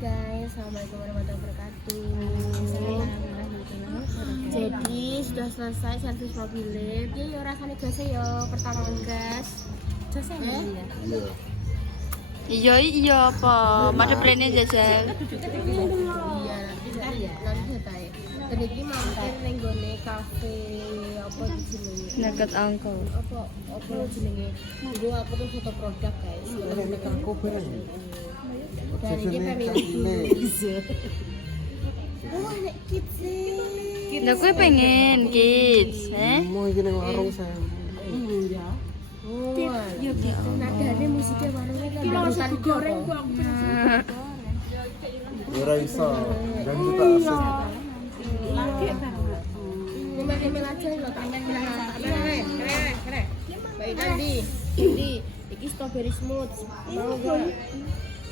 guys, assalamualaikum warahmatullahi wabarakatuh. Jadi sudah selesai servis mobilnya. Dia ya rasanya gasnya ya pertama gas. Gasnya ya? Iya apa? Masa brandnya jajal. Iya, nanti saya. Dan ini mampir ning gone kafe apa di sini? Nugget angko. Apa jenenge? Iku aku tuh foto produk guys. Nek aku bareng. Dan ini family. Oh, nek kids sih. Lah gue pengen kids, Mau iki ning warung saya. Iya. Oh, ya gitu. Nadane musiknya warungnya kan barusan goreng kok. Ora iso. Dan kita asik. Lagi kan. Nyemel aja lho, tak kere. Baik Nandi. Iki strawberry smooth. Mau enggak?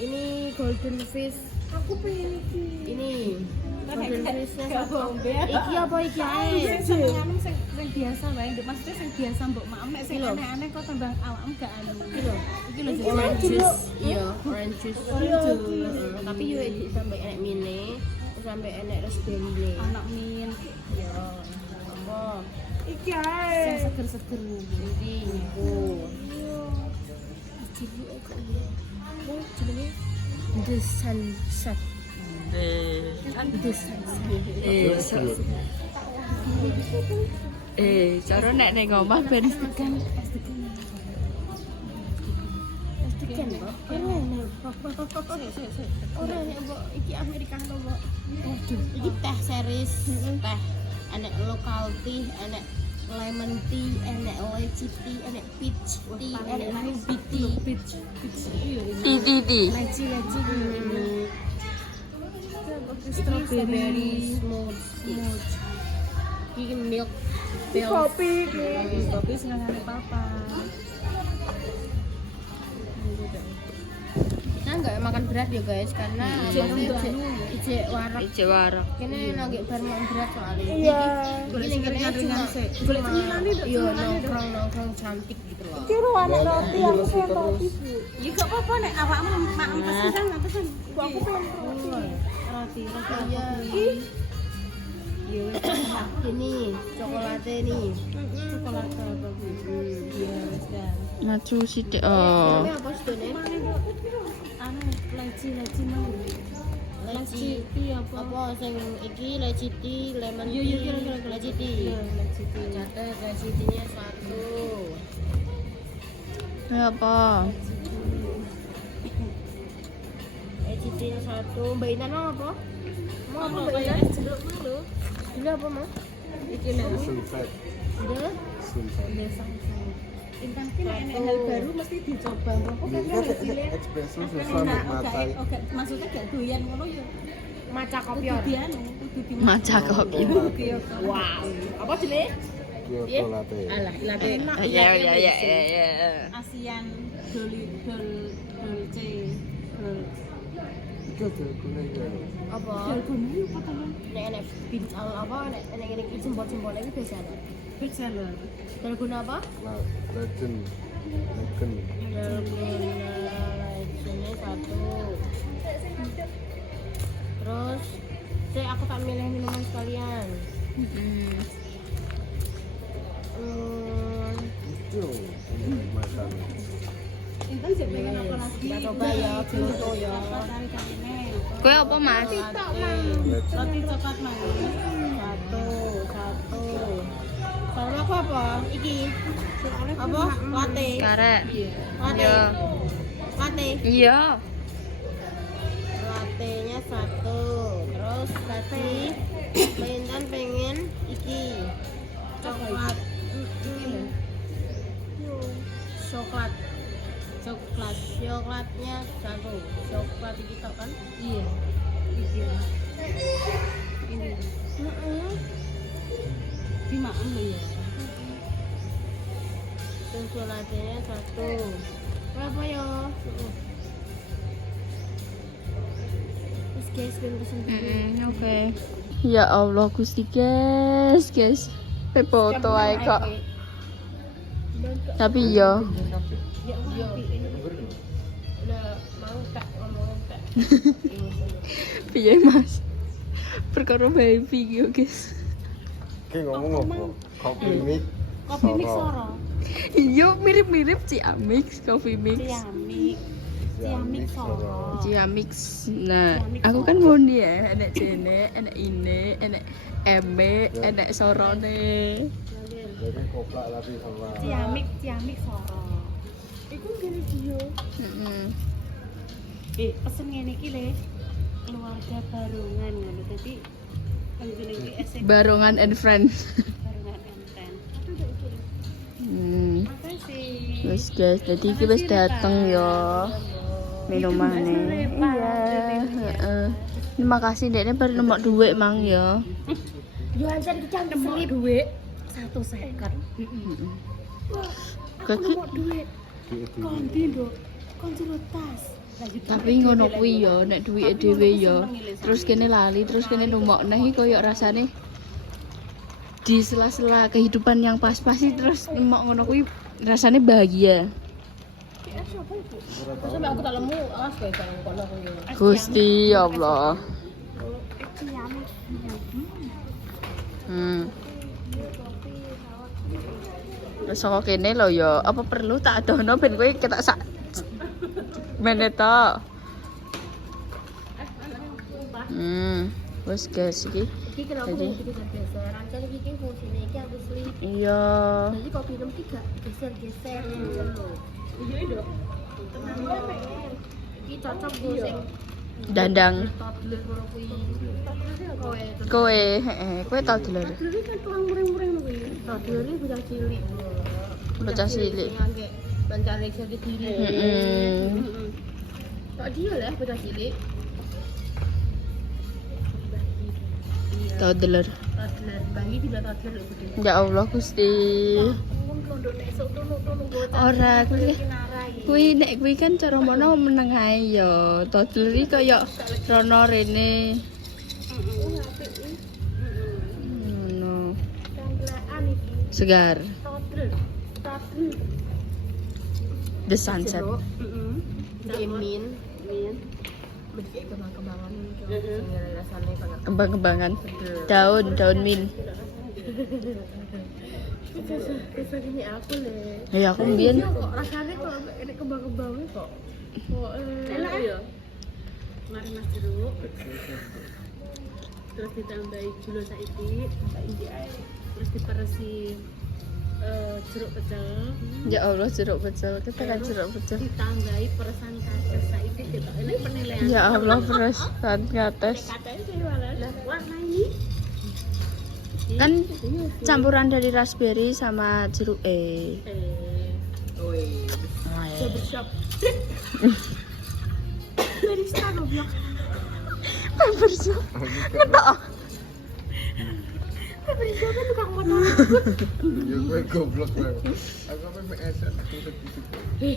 Ini golden fish. Aku pengen iki. Ini golden fishnya satu. Iki apa iki ae? Sing biasa wae, Nduk. Maksudnya sing biasa mbok mak sing aneh-aneh kok tambah awakmu gak anu. Iki lho. Iki lho Orange juice. Iya, orange juice. Tapi yo sampai enek mine, sampai enek raspberry. anak min. Ya. Apa? Iki ae. Sing seger-seger. Iki iku. Cilik kok iki. Oh, jenenge The Sunset. The Sunset. Cara nek ning omah ben Kan kok. Ora nek mbok iki Americano mbok. Waduh, iki teh series, teh. Enek local tea, enek lemon tea, enek lychee tea, enek peach tea, enek ruby tea. Titi. Lychee. Strawberry smooth. Iki milk. Kopi senengane papa. Nah, nggak makan berat ya guys, karena ijek warak. Ijo warak. Kene lagi bar makan berat soalnya. Iya. Golek ringan sih. Golek cemilan itu. Iya, nongkrong cantik gitu loh. Kira anak roti aku pengen roti. Ya gak apa-apa nek awakmu mak pesan pesan. Aku pengen roti. Iya. Iya, ini coklatnya nih. Coklat bagus. Iya, wis dah. Maju sithik. Oh. Namanya apa sih ini? Anu leci mau. Lychee tea apa sing iki lychee tea, lemon tea. Iya, lychee tea. Leci tea. Catat lychee tea-nya 1. Apa? Lychee tea-nya 1. Mbak Intan mau apa? Mau apa Mbak Intan? Jeruk dulu. Dulu apa mau? Iki nih. Sunset. Udah. Sunset. Intan ki nek enek hal baru mesti dicoba. Kok Ini kan espresso susah nek matai. oke, maksudnya gak doyan ngono ya. Maca kopior. Kudu anu, kudu di Maca kopi. Wow. Apa jenenge? Kyoto latte. Alah, latte. Ya. Asian dolce. Itu gune ya. Apa? Dalgona apa to? Nek enek bincal apa nek ngene iki jempol-jempol iki biasa. Bestseller. Dalgona apa? Legend. Dalgona ini 1. Terus aku tak milih minuman sekalian. Itu makan. Intan sih pengen apa lagi? Kita coba ya, Kyoto ya. Cari-carine. Kowe apa, Mas? Roti coklat manis. 1. Sama aku apa? Iki. Apa? Latte. Karek. Latte. Iya. Latte. Iya. Latte-nya 1. Terus tadi Intan pengen iki coklat. Coklatnya 1. Coklat iki tok kan? Iya. Iki. Ini. Dimakan lho ya. Susu latte-nya 1. Berapa ya? Terus guys, ben pesen dulu. Oke. Ya Allah Gusti guys. Foto ae kok. Tapi yo Ya apik. Lah, mau tak ngomong tak. Piye Mas? Perkara baby yo guys. Ki ngomong apa? Kopi mix. Kopi mix Soro. Iya mirip-mirip Ciamix, Coffee Mix. Ciamix Soro. Ciamix. Nah, aku kan ngondi ya, enek jene, enek ine, enek eme, enek sorone. Jadi koplak tapi sama. Ciamix Soro. Iku gini dia. Heeh. Pesen ngene iki Le. Keluarga Barongan ngono. Dadi penjene iki SMP Barongan and friends. Barongan enten. Makasih. Wes guys, jadi iki wis dateng ya. Minumane. Iya, heeh. Terima kasih Dekne baru nemok dhuwit mang ya. Yo ancar iki cang selip duit 150. Kaki Duit. Konti nduk. Konti tas. tapi ngono kuwi ya nek duwike dhewe ya. Terus kene lali, terus kene numokne iki koyo rasane di sela-sela kehidupan yang pas-pas sih terus nemok ngono kuwi rasane bahagia. Sampai aku tak lemu, awas kowe bareng kono aku yo. Gusti Allah. Terus saka kene lho ya, apa perlu tak adono ben kowe ketak sak meneta. Wes guys iki. Iki kenapa Jadi- iki geser? Ancar iki fungsine iki aku selip. Iya. Jadi kok film tiga geser-geser gitu loh. Iya itu. Iki cocok go sing Dandang. toddler ngono kuwi. Kowe, kowe tau dulur. Toddler kan tuang mureng-mureng kuwi. Toddler iki bocah cilik. Bocah cilik. Ngangge pancane iso diri. Kok dia lah bocah cilik. Tau dulur. Toddler, bayi tidak toddler lho gede. Ya Allah Gusti. Wong klondok nek esuk tunu-tunu bocah. Ora kuwi nek kuwi kan cara mono meneng ae ya. Toddler iki kaya rono rene. Ngono. Templaan iki. Segar. Toddler. Toddler. The sunset. Min. Bentuk kembang-kembangan sing rasane banget. Kembang-kembangan. Daun min. Bisa gini aku le. Ya aku mbiyen Kok rasane kok ini kembang-kembangnya kok. Kok enak ya. Mari Mas jeruk. Terus ditambahi gula saiki, terus diperesi jeruk pecel, ya Allah jeruk pecel. Kita kan jeruk pecel. ditambahi peresan kates saiki ketok enak penilaian. Ya Allah peresan kates. Lah warna ini Kan campuran dari raspberry sama jeruk Barbershop. Barista goblok. Barbershop. Ngetok. Barista kan tukang motor. Ya kowe goblok kowe. Aku apa PS aku tetep gitu.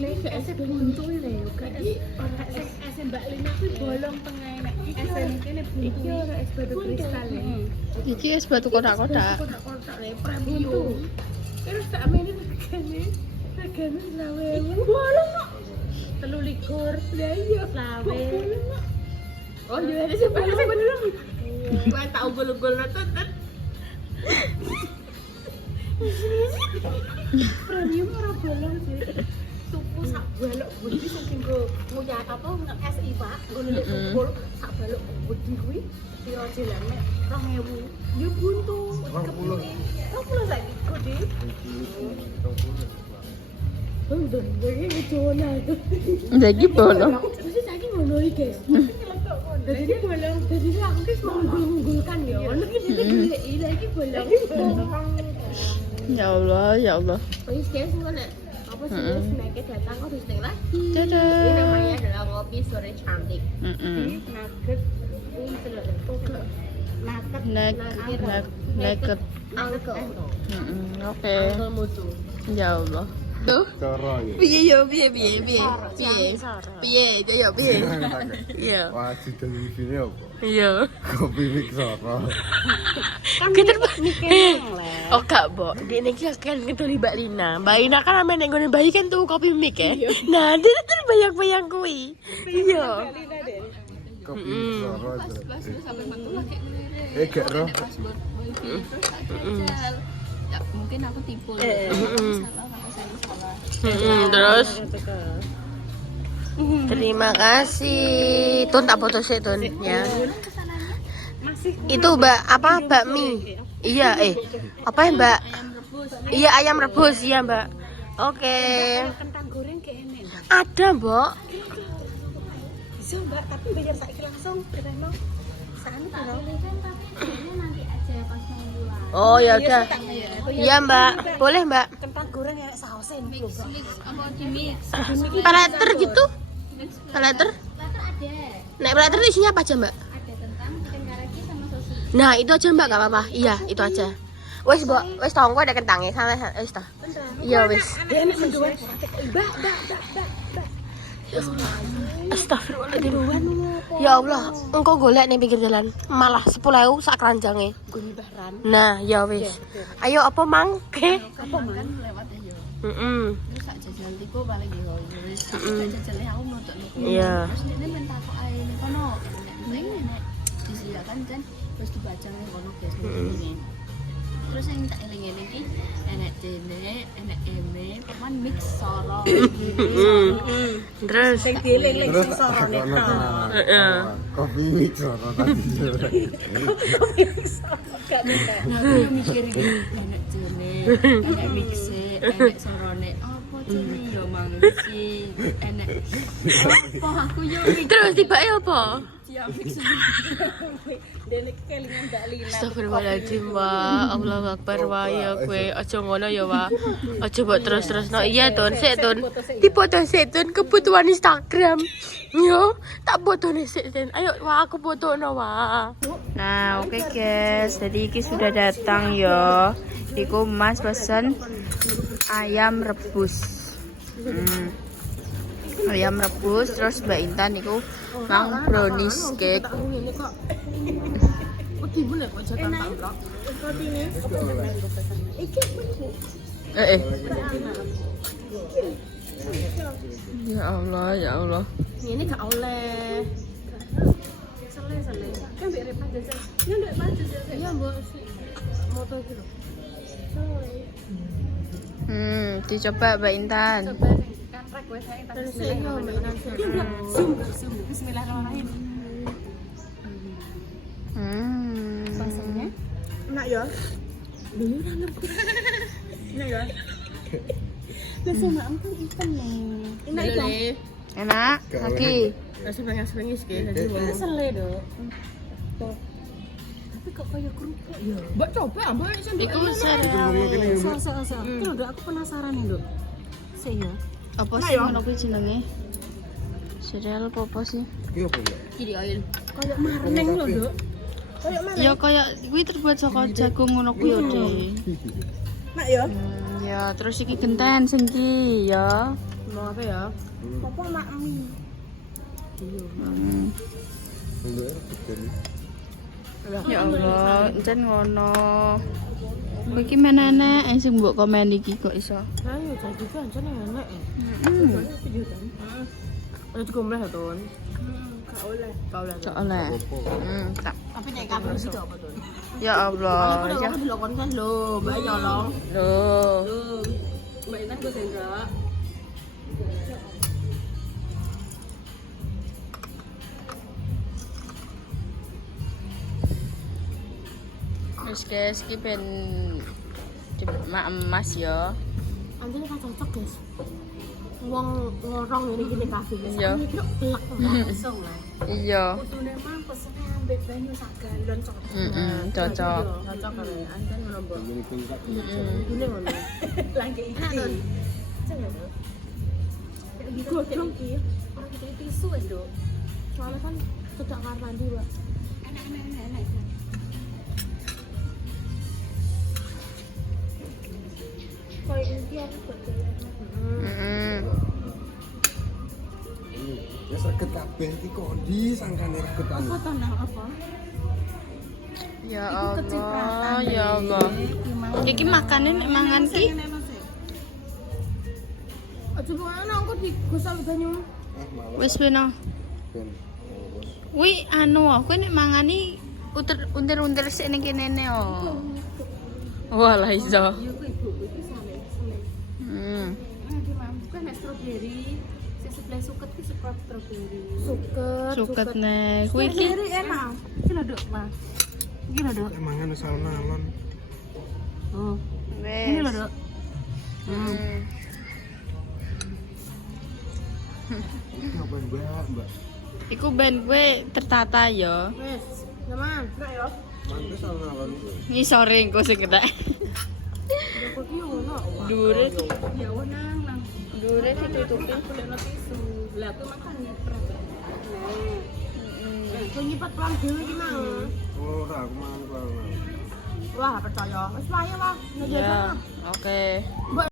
Lek GS buntu le, GS ora es Mbak Lina kuwi bolong tengah nek es kene buntu. iki ora es batu kristal le. Iki es batu kotak-kotak. Kotak-kotak le premium. Terus tak amene regane. Regane 20.000. Bolong kok. 23. Lah iya, Lawe. Oh, iya ada sih bolong. Gua tak ugol-ugol nonton. Premium ora bolong sih. Tuku sak balok wedi saking go ngunyah apa es iwak, nggo nulis tukul sak balok wedi kuwi piro jelane 2.000. Ya buntu. 20. 20 saiki gede. Oh, udah iki jona. Lagi bolong. Mesti saiki ngono iki, guys. Jadi dia bolong, jadi dia aku guys mengunggulkan ya. Ono iki diteleki lagi bolong. Ya Allah, ya Allah. Wis guys, ngono apa sih snacknya datang kok di lagi. Ini Dadah. namanya adalah ngopi sore cantik. Nugget kuwi telur. Naked. Uncle. Oke. Uncle mutu. Ya Allah. Tuh. Cara ya. Piye yo, piye. Piye, itu yo piye. Iya. Wah, dari sini apa? Iya. Kopi mix Soro. Kita oh gak, Mbok. Dek iki kan ketuli Mbak Lina. Mbak Lina kan ame nek ngene bayi kan tuh kopi mix ya. Nah, dia tuh bayang-bayang kuwi. Iya. Kopi mix Soro. Gak roh. Ya, mungkin aku tipu. Terus terima kasih. Tun tak foto sih Tun ya. Itu Mbak apa bakmi? Iya apa ya Mbak? Iya ayam rebus ya Mbak. Oke. Kentang goreng kayak enek. Ada Mbak. Bisa Mbak, tapi bayar saiki langsung. Kita mau saat kalau Nanti aja pas mau pulang. Oh ya udah. Iya Mbak. Boleh Mbak. kentang goreng yang sausnya ini loh. Mix apa di mix? Peleter gitu? Peleter? Platter ada. Nek peleter isinya apa aja Mbak? Ada kentang, chicken karaki sama sosis. Nah itu aja Mbak gak apa-apa. Iya itu aja. Wes Mbak, wes tau ada kentangnya sama wes tau. Iya wes. Ya enak menjual. Mbak. Astagfirullahaladzim. Ya Allah, engkau golek nih pinggir jalan. Malah 10.000 sak keranjangnya. Nah, ya wis. Ayo apa mang? Ke? Apa kan lewat aja. Terus sak jajan tiku paling yo. Wis sak jajale aku nutuk niku. Iya. Terus dene men takok ae ning kono. Nek disediakan kan terus dibajang ning kono guys ngene. Terus yang tak eling-eling iki enek dene, enek eme, paman mix Soro. Terus Terus kopi mix Soro tadi. Nah, aku yo mikir iki enek jene, enek mixe, enek sorone. Apa jene yo mang iki enek. Apa aku yo mikir terus tiba apa? ya mix. Dene kelingan Mbak Lina. Astagfirullahaladzim wa Allahu Akbar wa ya kue aja ngono ya wa aja buat terus no iya Tun sik Tun dipoto sik Tun kebutuhan Instagram yo tak foto nih sik Tun ayo wa aku foto no wa. Nah oke guys jadi iki sudah datang yo iku Mas pesen ayam rebus ayam rebus terus Mbak Intan iku mang brownies cake. Ya Allah. Ini gak oleh. Sele. Kan mbek repat jajan. Ya mbek pas jajan. Iya, Mbak. Moto gitu. Dicoba Mbak Intan. Kan rek wes saya tadi zoom. Bismillahirrahmanirrahim. Rasanya enak ya? Dulu ora ngerti. Enak ya? Lah sama ampun ikan nih. Enak ya? Enak, lagi. Rasa pengis-pengis kayak tadi ngomong. Sele, Dok. Tapi kok kayak kerupuk ya? Mbak coba, Mbak sambil Iku sereal. Ini udah aku penasaran nih, Dok. Sih ya. Apa sih ngono kuwi jenenge? Sereal apa sih? Iki apa ya? Kiri oil. Kayak marneng lho, Dok. Ya kayak kuwi terbuat saka jagung ngono kuwi yo, Dek. Nak ya? Ya, terus iki genten sing iki ya. Mau apa ya? Apa mak mie? Bentuknya kecil. Ya Allah, encen ngono. Kowe iki menene sing mbok komen iki kok iso. Ayo jadi kan jane enak ya. Ada juga mulai Ton. Gak oleh. Cok oleh. Tak. Tapi nek kabel sih apa Ton? Ya Allah. Ya. Aku dilokon kan lho, Mbak nyolong. Loh. Mbak Intan gue sendok. Terus guys, iki ben mak emas ya. Anjene kan cocok, guys. Wong ngorong ini gini kafe. Iya. Ini kira pelak langsung lah. Iya. Kudune mang pesene ambek banyu sak galon cocok. Cocok. Cocok karo anjen ngono, Mbak. Ini tingkat. Kudune ngono. Lagi iki. Godhong iki. Ora kita tisu ya, Dok. Soalnya kan cedak kamar mandi, Mbak. Enak. koyo iki aku gak doyan. Ya saged kabeh iki kok ndi sangkane regetan. Apa to nang apa? Ya Kecipratan. Allah, ya Allah. Iki makane nek mangan ki Aja lu ana aku digosok banyu. wis peno. Ben. Wi anu aku nek mangani unter-unter sik ning kene ne oh. Walah iso. Yo ku ibuku iki sale. Iki mam, kan nek strawberry, sing sebelah suket ki strawberry. Suket nek kuwi iki. Strawberry enak. Iki lho, Dok, Mas. Iki lho, Dok. Mangan wis alon-alon. Oh, Wes. ini lho, Dok. Iki apa Mbak? Iku ben kowe tertata ya. Wes, teman, nak yo. Mantes alon-alon. Iki sore engko sing ketek. Kok yo ngono. Dure Ya nang. dure ditutupi. Kulekno tisu. Lah aku makan nyiprat. Kok nyipat pelan dhewe iki mang. Ora aku mangan alon-alon. Wah, percaya. Wis wae, Wah. Ya, oke.